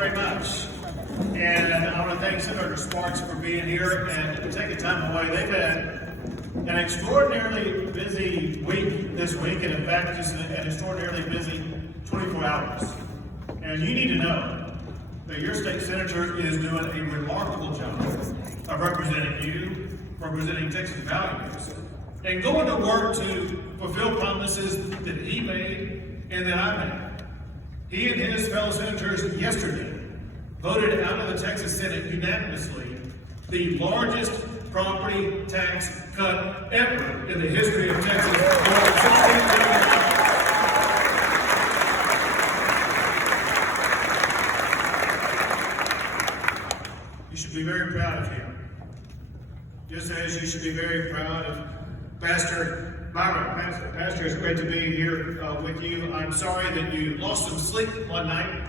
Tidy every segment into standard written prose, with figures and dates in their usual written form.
very much. And I want to thank Senator Sparks for being here and taking time away. They've had an extraordinarily busy week this week, and in fact, just an extraordinarily busy 24 hours. And you need to know that your state senator is doing a remarkable job of representing you, representing Texas values, and going to work to fulfill promises that he made and that I made. He and his fellow senators yesterday voted out of the Texas Senate unanimously the largest property tax cut ever in the history of Texas. You should be very proud of him. Just as you should be very proud of Pastor Byron. Pastor, it's great to be here with you. I'm sorry that you lost some sleep one night,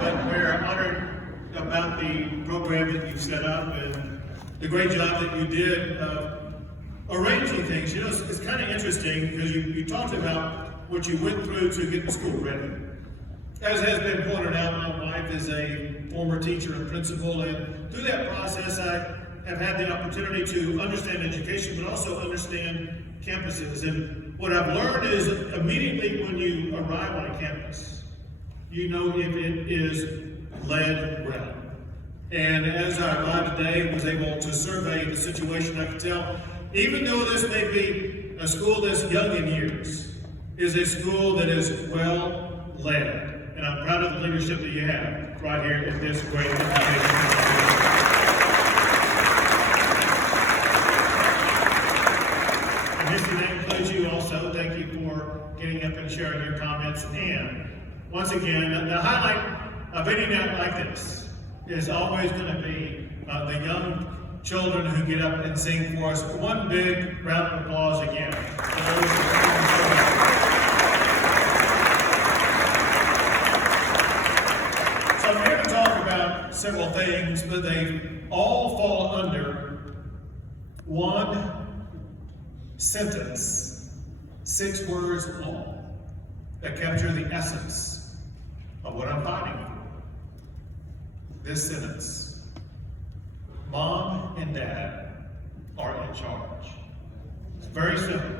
but we're honored about the program that you set up and the great job that you did arranging things. You know, it's kind of interesting because you talked about what you went through to get the school ready. As has been pointed out, my wife is a former teacher and principal, and through that process, I have had the opportunity to understand education, but also understand campuses. And what I've learned is immediately when you arrive on a campus, you know if it is led well. And as I arrived today, was able to survey the situation, I could tell, even though this may be a school that's young in years, is a school that is well led. And I'm proud of the leadership that you have right here in this great education. That includes you also. Thank you for getting up and sharing your comments. And once again, the highlight of any night like this is always going to be the young children who get up and sing for us. One big round of applause again. So I'm here to talk about several things, but they all fall under one sentence, 6 words long, that capture the essence of what I'm fighting for. This sentence: Mom and Dad are in charge. It's very simple.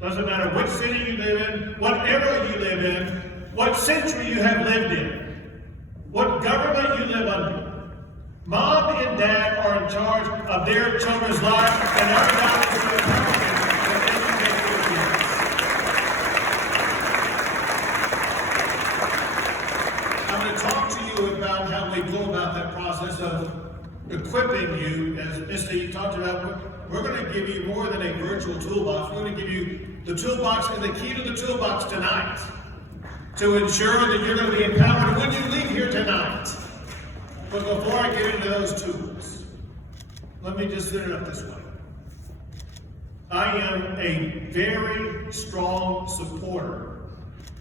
Doesn't matter which city you live in, whatever you live in, what century you have lived in, what government you live under. Mom and Dad are in charge of their children's lives, and our job is to empower them. About how we go about that process of equipping you, as Misty talked about. We're going to give you more than a virtual toolbox. We're going to give you the toolbox and the key to the toolbox tonight to ensure that you're going to be empowered when you leave here tonight. But before I get into those tools, let me just set it up this way. I am a very strong supporter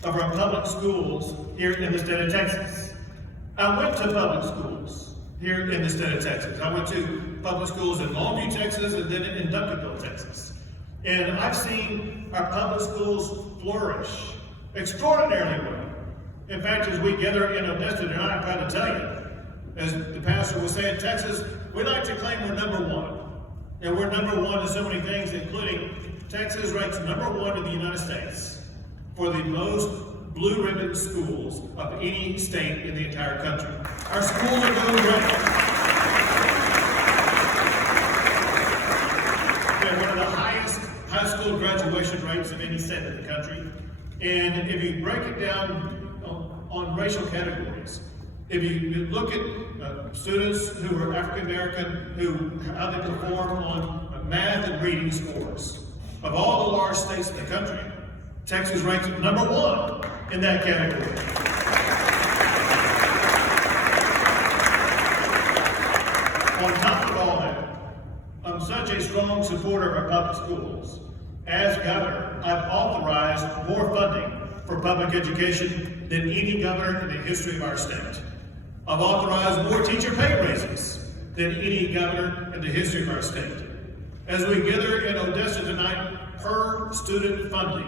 of our public schools here in the state of Texas. I went to public schools here in the state of Texas. I went to public schools in Longview, Texas, and then in Duncanville, Texas. And I've seen our public schools flourish extraordinarily well. In fact, as we gather in Odessa tonight, I'm proud to tell you, as the pastor was saying, Texas, we like to claim we're number one. And we're number one in so many things, including Texas ranks number one in the United States for the most blue ribbon schools of any state in the entire country. Our schools are doing great. We have one of the highest high school graduation rates of any state in the country. And if you break it down on racial categories, if you look at students who are African American, how they perform on math and reading scores, of all the large states in the country, Texas ranks number one in that category. On top of all that, I'm such a strong supporter of our public schools. As governor, I've authorized more funding for public education than any governor in the history of our state. I've authorized more teacher pay raises than any governor in the history of our state. As we gather in Odessa tonight, per student funding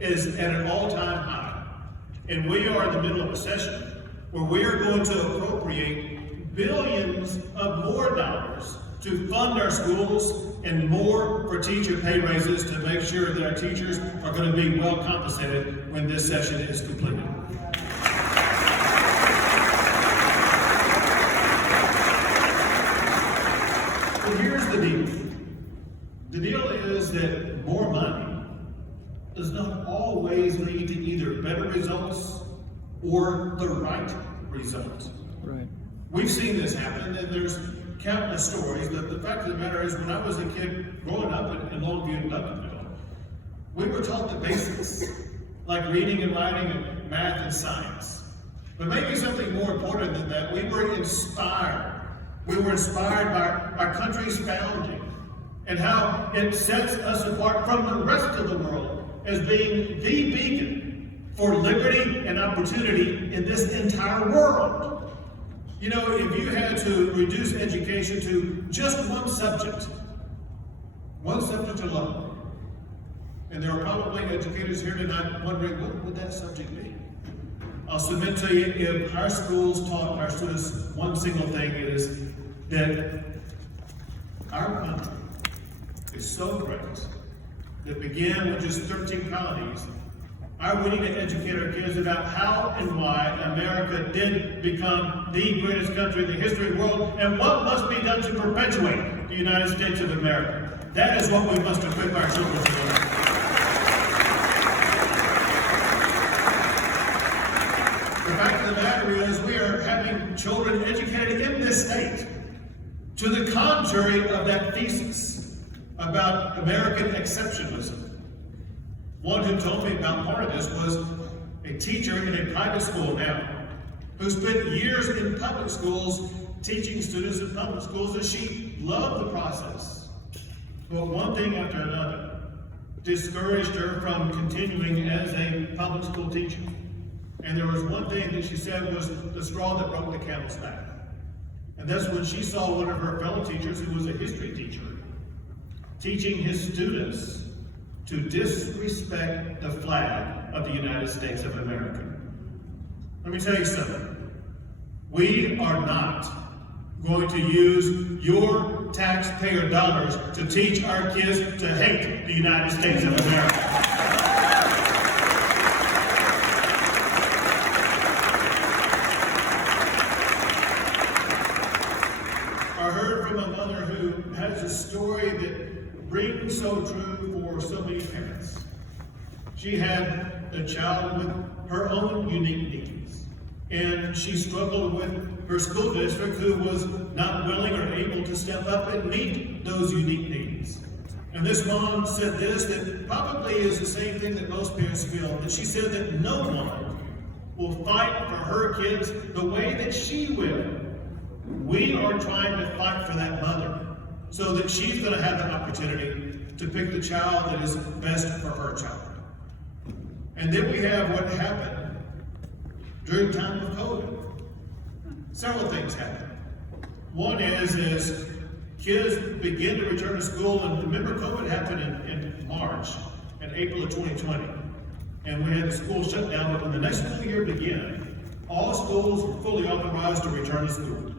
is at an all-time high. And we are in the middle of a session where we are going to appropriate billions of more dollars to fund our schools and more for teacher pay raises to make sure that our teachers are going to be well compensated when this session is completed. But here's the deal. The deal is that more money does not always lead to either better results or the right result. Right. We've seen this happen, and there's countless stories. The fact of the matter is, when I was a kid growing up in Longview and Duncanville, we were taught the basics, like reading and writing and math and science. But maybe something more important than that, we were inspired. We were inspired by our country's founding and how it sets us apart from the rest of the world as being the beacon for liberty and opportunity in this entire world. You know, if you had to reduce education to just one subject alone, and there are probably educators here tonight wondering, what would that subject be? I'll submit to you, if our schools taught our students one single thing, it is that our country is so great that began with just 13 colonies. We need to educate our kids about how and why America did become the greatest country in the history of the world, and what must be done to perpetuate the United States of America. That is what we must equip our children to learn. The fact of the matter is, we are having children educated in this state to the contrary of that thesis about American exceptionalism. One who told me about part of this was a teacher in a private school now, who spent years in public schools teaching students in public schools, and she loved the process. But one thing after another discouraged her from continuing as a public school teacher. And there was one thing that she said was the straw that broke the camel's back. And that's when she saw one of her fellow teachers, who was a history teacher, teaching his students to disrespect the flag of the United States of America. Let me tell you something. We are not going to use your taxpayer dollars to teach our kids to hate the United States of America. I heard from a mother who has a story that rings so true for so many parents. She had a child with her own unique needs, and she struggled with her school district, who was not willing or able to step up and meet those unique needs. And this mom said this, that probably is the same thing that most parents feel, that she said that no one will fight for her kids the way that she will. We are trying to fight for that mother, so that she's going to have the opportunity to pick the child that is best for her child. And then we have what happened during the time of COVID. Several things happened. One is, as kids begin to return to school, and remember COVID happened in March and April of 2020. And we had the school shut down, but when the next school year began, all schools were fully authorized to return to school.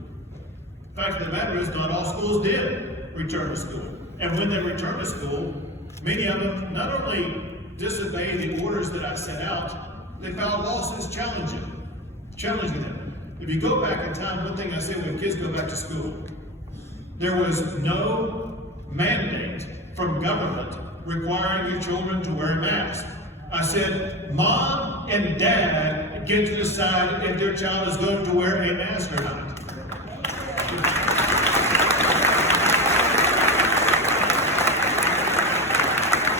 The fact of the matter is, not all schools did return to school. And when they returned to school, many of them not only disobeyed the orders that I set out, they filed lawsuits challenging them. If you go back in time, one thing I say when kids go back to school, there was no mandate from government requiring your children to wear a mask. I said, Mom and Dad get to decide if their child is going to wear a mask or not.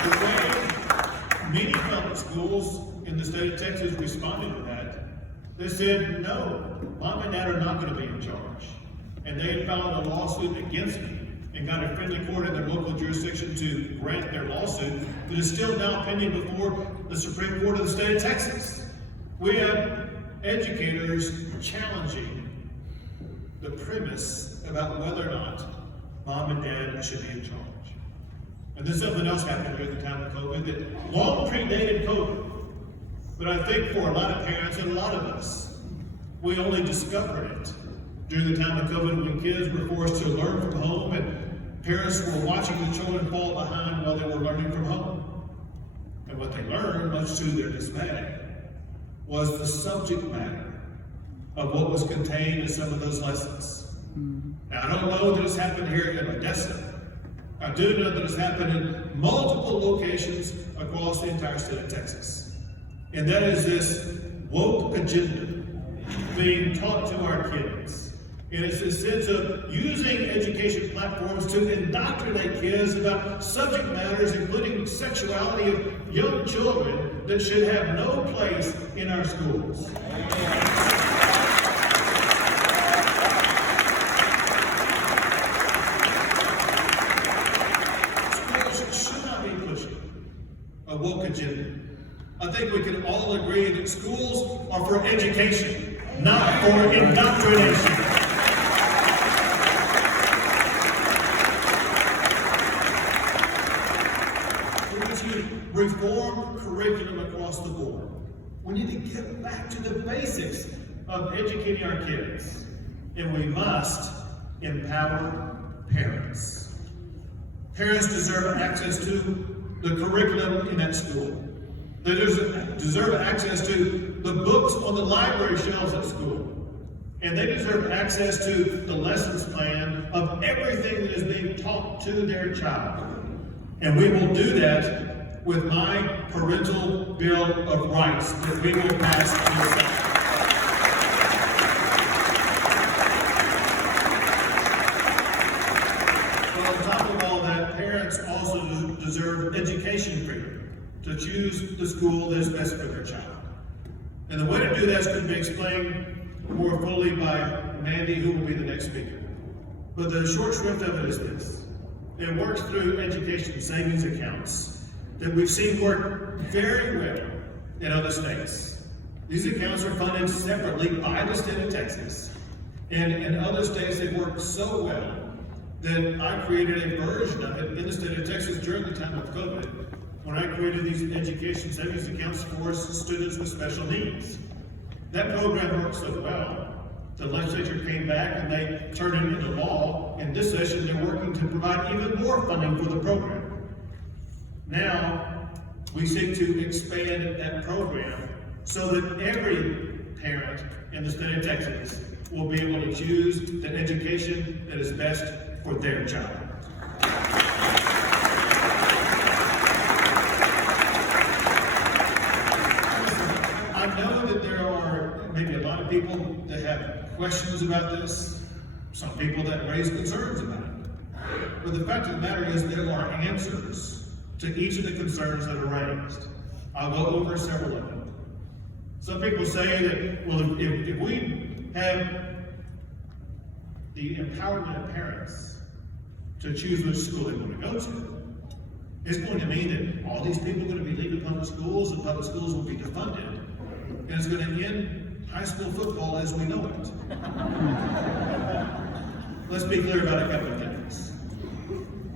The way many public schools in the state of Texas responded to that, they said, no, Mom and Dad are not going to be in charge. And they had filed a lawsuit against me and got a friendly court in their local jurisdiction to grant their lawsuit, but is still now pending before the Supreme Court of the state of Texas. We have educators challenging the premise about whether or not Mom and Dad should be in charge. And then something else happened during the time of COVID that long predated COVID. But I think for a lot of parents and a lot of us, We only discovered it during the time of COVID when kids were forced to learn from home and parents were watching the children fall behind while they were learning from home. And what they learned, much to their dismay, was the subject matter of what was contained in some of those lessons. Now, I don't know that it's happened here in Odessa. I do know that it's happened in multiple locations across the entire state of Texas. And that is this woke agenda being taught to our kids. And it's a sense of using education platforms to indoctrinate kids about subject matters, including sexuality of young children, that should have no place in our schools. Schools should not be pushing a woke agenda. I think we can all agree that schools are for education, not for indoctrination. We need to reform curriculum across the board. We need to get back to the basics of educating our kids. And we must empower parents. Parents deserve access to the curriculum in that school. They deserve access to the books on the library shelves at school. And they deserve access to the lessons plan of everything that is being taught to their child. And we will do that with my parental bill of rights that we will pass in the Senate. Well, on top of all that, parents also deserve education freedom to choose the school that is best for their child. And the way to do that is going to be explained more fully by Mandy, who will be the next speaker. But the short shrift of it is this. It works through education savings accounts that we've seen work very well in other states. These accounts are funded separately by the state of Texas. And in other states, they work so well that I created a version of it in the state of Texas during the time of COVID, when I created these education savings accounts for students with special needs. That program worked so well, the legislature came back and they turned it into law. In this session, they're working to provide even more funding for the program. Now, we seek to expand that program so that every parent in the state of Texas will be able to choose the education that is best for their child. I know that there are maybe a lot of people that have questions about this, some people that raise concerns about it. But the fact of the matter is there are answers to each of the concerns that are raised. I'll go over several of them. Some people say that, well, if we have the empowerment of parents to choose which school they want to go to, it's going to mean that all these people are going to be leaving public schools and public schools will be defunded. And it's going to end high school football as we know it. Let's be clear about a couple of things.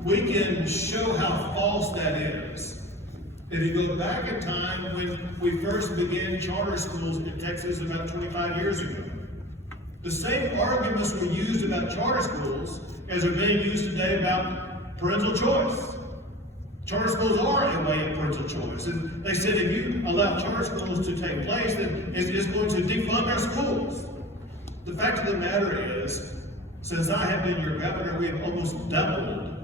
We can show how false that is. If you go back in time when we first began charter schools in Texas about 25 years ago, the same arguments were used about charter schools as are being used today about parental choice. Charter schools are a way of parental choice. And they said if you allow charter schools to take place, then it's going to defund our schools. The fact of the matter is, since I have been your governor, we have almost doubled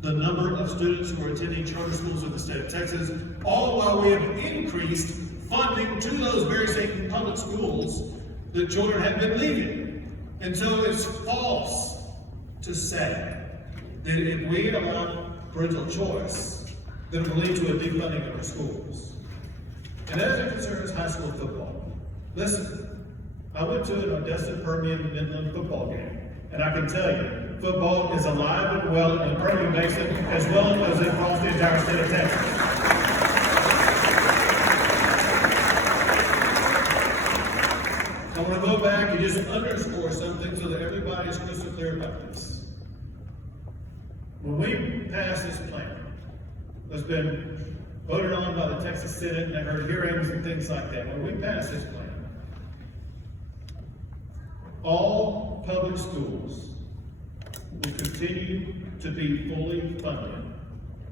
the number of students who are attending charter schools in the state of Texas, all while we have increased funding to those very same public schools that children have been leaving. And so it's false to say that if we allow parental choice, then it will lead to a defunding of our schools. And as it concerns high school football, listen, I went to an Odessa Permian Midland football game, and I can tell you, football is alive and well in the Permian Basin as well as across the entire state of Texas. I want to go back and just underscore something so that everybody is crystal clear about this. When we pass this plan, that's been voted on by the Texas Senate and there are hearings and things like that. When we pass this plan, all public schools will continue to be fully funded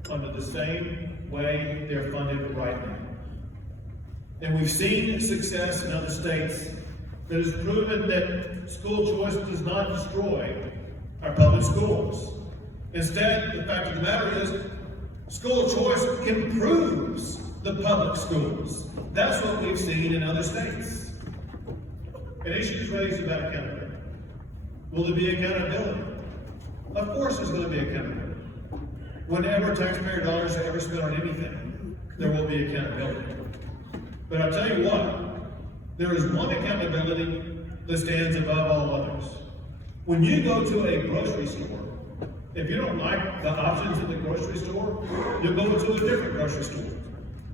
under the same way they're funded right now. And we've seen success in other states that has proven that school choice does not destroy our public schools. Instead, the fact of the matter is, school choice improves the public schools. That's what we've seen in other states. An issue is raised about accountability. Will there be accountability? Of course there's going to be accountability. Whenever taxpayer dollars are ever spent on anything, there will be accountability. But I'll tell you what, there is one accountability that stands above all others. When you go to a grocery store, if you don't like the options at the grocery store, you'll go to a different grocery store.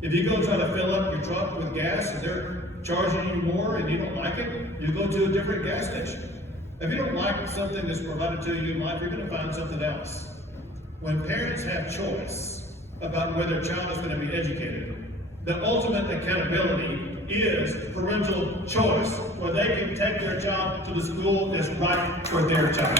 If you go try to fill up your truck with gas and they're charging you more and you don't like it, you go to a different gas station. If you don't like something that's provided to you in life, you're going to find something else. When parents have choice about whether their child is going to be educated, the ultimate accountability is parental choice, where they can take their child to the school that's right for their child.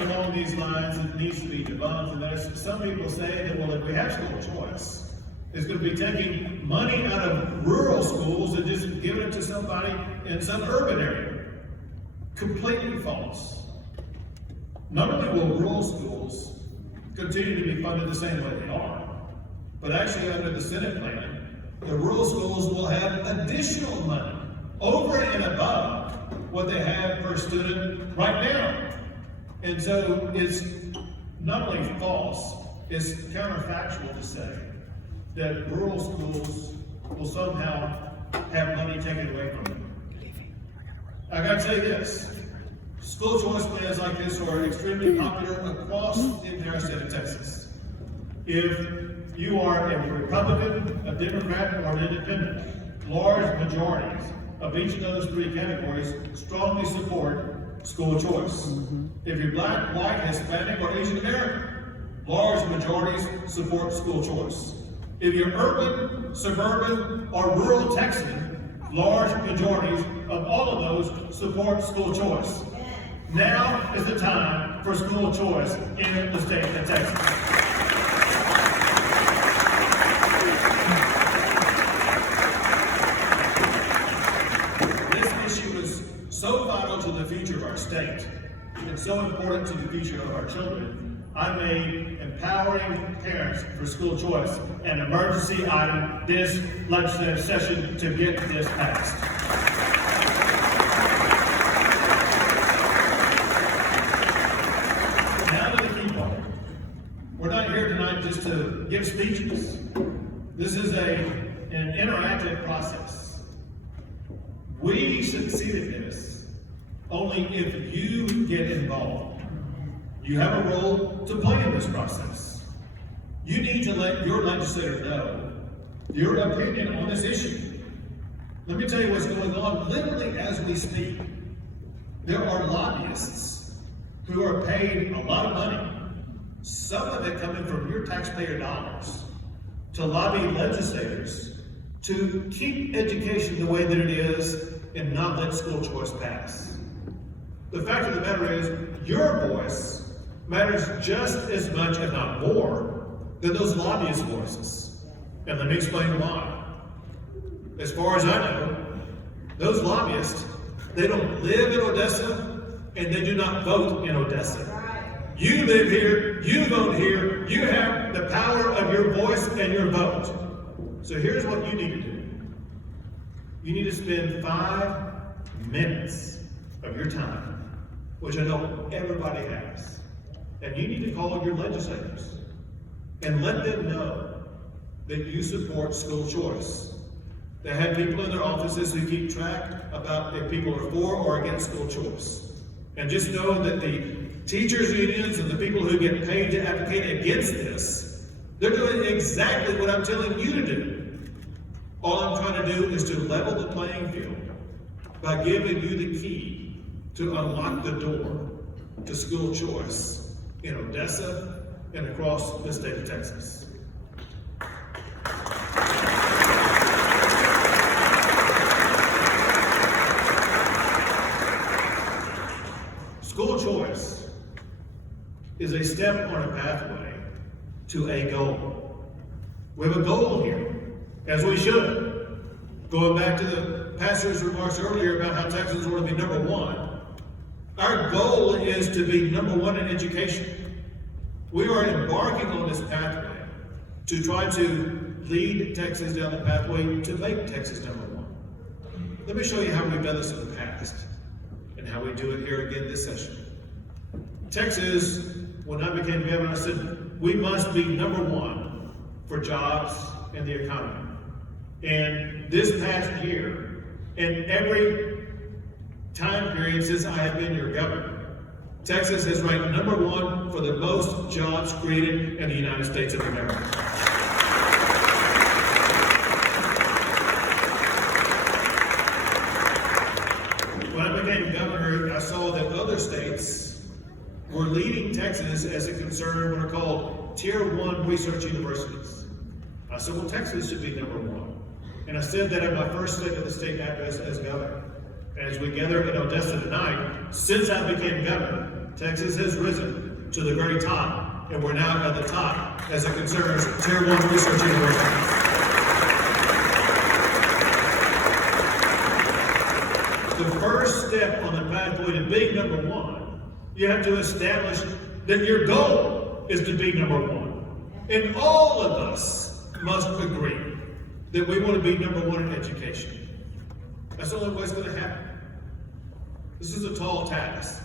Along these lines, it needs to be debunked, and there's some people say that, well, if we have school choice, it's going to be taking money out of rural schools and just giving it to somebody in some urban area. Completely false. Not only will rural schools continue to be funded the same way they are, but actually under the Senate plan, the rural schools will have additional money over and above what they have per student right now. And so it's not only false, it's counterfactual to say that rural schools will somehow have money taken away from them. I gotta say this, school choice plans like this are extremely popular across the entire state of Texas. If you are a Republican, a Democrat, or an independent, large majorities of each of those three categories strongly support school choice. If you're black, white, Hispanic, or Asian American, large majorities support school choice. If you're urban, suburban, or rural Texan, large majorities of all of those support school choice. Now is the time for school choice in the state of Texas. This issue is so vital to the future of our state and so important to the future of our children. I made empowering parents for school choice an emergency item this legislative session to get this passed. Now to the key part. We're not here tonight just to give speeches. This is an interactive process. We succeed at this only if you get involved. You have a role to play in this process. You need to let your legislator know your opinion on this issue. Let me tell you what's going on literally as we speak. There are lobbyists who are paid a lot of money, some of it coming from your taxpayer dollars, to lobby legislators to keep education the way that it is and not let school choice pass. The fact of the matter is, your voice matters just as much, if not more, than those lobbyist voices. And let me explain why. As far as I know, those lobbyists, they don't live in Odessa, and they do not vote in Odessa. You live here, you vote here, you have the power of your voice and your vote. So here's what you need to do. You need to spend 5 minutes of your time, which I know everybody has. And you need to call your legislators and let them know that you support school choice. They have people in their offices who keep track about if people are for or against school choice. And just know that the teachers' unions and the people who get paid to advocate against this, they're doing exactly what I'm telling you to do. All I'm trying to do is to level the playing field by giving you the key to unlock the door to school choice in Odessa and across the state of Texas. is a step on a pathway to a goal. We have a goal here, as we should. Going back to the pastor's remarks earlier about how Texans want to be number one, our goal is to be number one in education. We are embarking on this pathway to try to lead Texas down the pathway to make Texas number one. Let me show you how we've done this in the past and how we do it here again this session. Texas, when I became governor, I said, we must be number one for jobs and the economy. And this past year, and every time period since I have been your governor, Texas has ranked number one for the most jobs created in the United States of America. When I became governor, I saw that other states were leading Texas as a concern what are called Tier 1 research universities. I said, well, Texas should be number one. And I said that in my first State of the State address as governor. And as we gather in Odessa tonight, since I became governor, Texas has risen to the very top, and we're now at the top as it concerns Tier 1 research universities. The first step on the pathway to being number one, you have to establish that your goal is to be number one. And all of us must agree that we want to be number one in education. That's the only way it's going to happen. This is a tall task.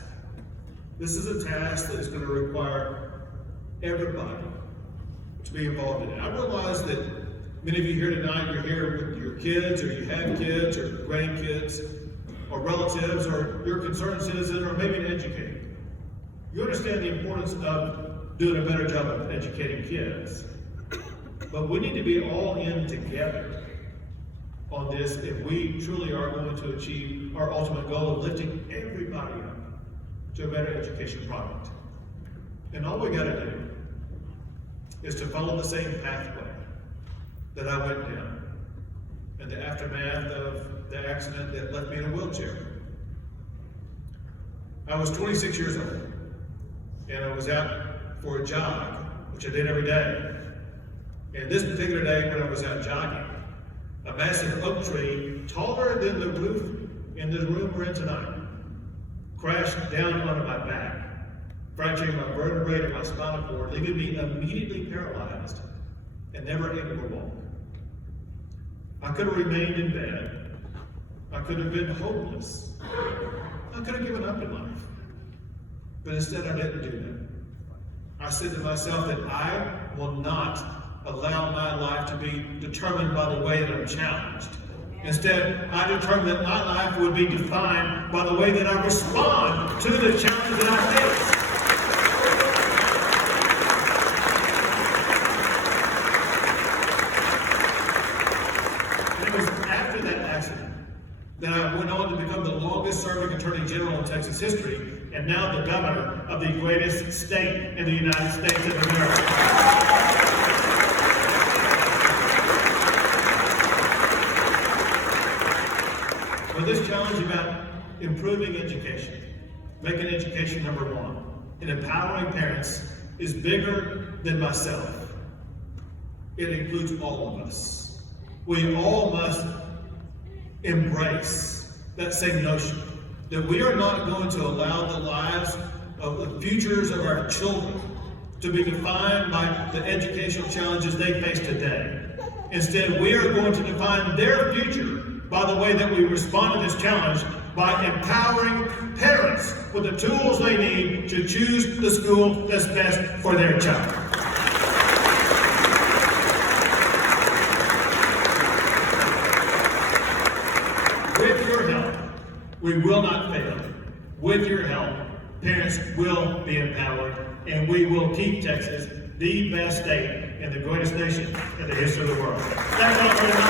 This is a task that is going to require everybody to be involved in it. I realize that many of you here tonight, you're here with your kids, or you have kids, or grandkids, or relatives, or you're a concerned citizen, or maybe an educator. You understand the importance of doing a better job of educating kids. But we need to be all in together on this if we truly are going to achieve our ultimate goal of lifting everybody up to a better education product. And all we got to do is to follow the same pathway that I went down in the aftermath of the accident that left me in a wheelchair. I was 26 years old, and I was out for a jog, which I did every day. And this particular day when I was out jogging, a massive oak tree, taller than the roof in this room we're in tonight, crashed down onto my back, fracturing my vertebrae and my spinal cord, leaving me immediately paralyzed and never able to walk. I could have remained in bed. I could have been hopeless. I could have given up in life. But instead I didn't do that. I said to myself that I will not allow my life to be determined by the way that I'm challenged. Instead, I determined that my life would be defined by the way that I respond to the challenges that I face. And it was after that accident that I went on to become the longest serving Attorney General in Texas history, and now the governor of the greatest state in the United States of America. This challenge about improving education, making education number one, and empowering parents is bigger than myself. It includes all of us. We all must embrace that same notion that we are not going to allow the lives of the futures of our children to be defined by the educational challenges they face today. Instead, we are going to define their future by the way that we respond to this challenge, by empowering parents with the tools they need to choose the school that's best for their child. With your help, we will not fail. With your help, parents will be empowered, and we will keep Texas the best state in the greatest nation in the history of the world. That's all for tonight.